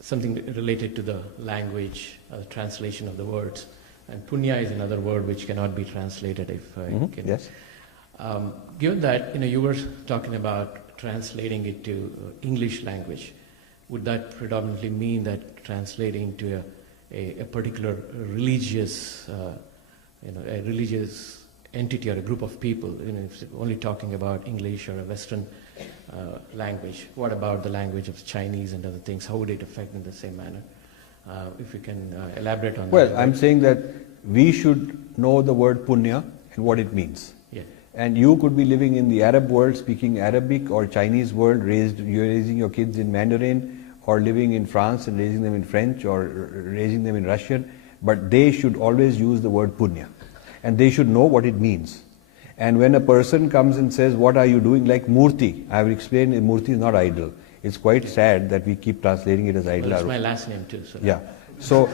something related to the language, translation of the words. And punya is another word which cannot be translated if I can. Yes. Given that you were talking about translating it to English language, would that predominantly mean that translating to a particular religious, a religious entity or a group of people? If it's only talking about English or a Western language, what about the language of Chinese and other things? How would it affect in the same manner? If you can elaborate on that. Well, I'm saying that we should know the word punya and what it means. Yeah. And you could be living in the Arab world speaking Arabic, or Chinese world, you're raising your kids in Mandarin, or living in France and raising them in French, or raising them in Russian, but they should always use the word punya. And they should know what it means. And when a person comes and says, what are you doing, like murti, I have explained murti is not idol. It's quite sad that we keep translating it as idol. Well, it's my last name too. So yeah. So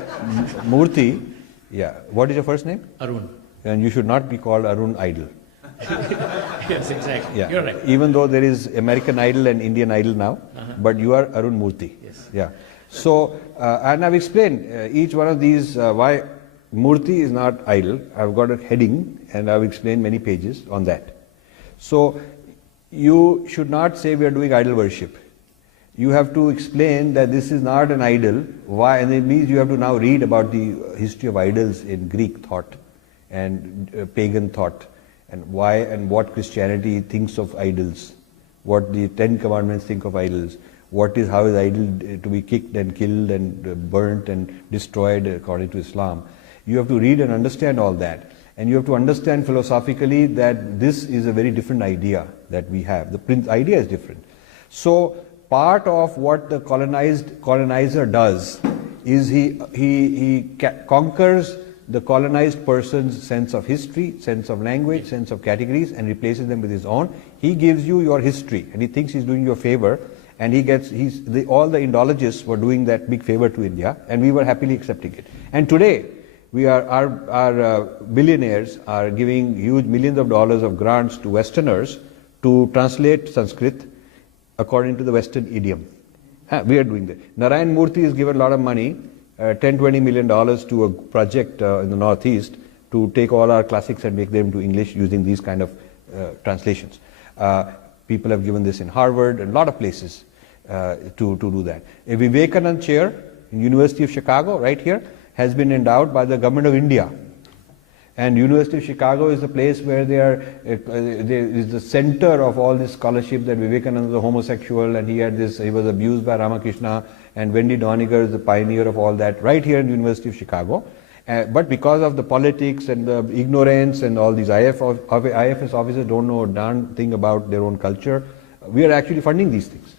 murti, yeah. What is your first name? Arun. And you should not be called Arun Idol. Yes, exactly. Yeah. You're right. Even though there is American Idol and Indian Idol now, but you are Arun Murthy. Yes. Yeah. So, and I've explained each one of these why Murthy is not idol. I've got a heading and I've explained many pages on that. So, you should not say we are doing idol worship. You have to explain that this is not an idol. Why? And it means you have to now read about the history of idols in Greek thought and pagan thought, and why and what Christianity thinks of idols, what the 10 Commandments think of idols, how is idol to be kicked and killed and burnt and destroyed according to Islam. You have to read and understand all that. And you have to understand philosophically that this is a very different idea that we have. The idea is different. So part of what the colonizer does is he conquers the colonized person's sense of history, sense of language, sense of categories, and replaces them with his own. He gives you your history and he thinks he's doing you a favor, and all the Indologists were doing that big favor to India, and we were happily accepting it. And today our billionaires are giving huge millions of dollars of grants to Westerners to translate Sanskrit according to the Western idiom. We are doing that. Narayan Murthy has given a lot of money, $10-20 million to a project in the Northeast to take all our classics and make them to English using these kind of translations. People have given this in Harvard and a lot of places to do that. A Vivekanand chair in University of Chicago, right here, has been endowed by the government of India. And University of Chicago is the place where there is the center of all this scholarship, that Vivekananda is a homosexual and he was abused by Ramakrishna, and Wendy Doniger is the pioneer of all that, right here in the University of Chicago. But because of the politics and the ignorance and all these IFS officers don't know a darn thing about their own culture, we are actually funding these things.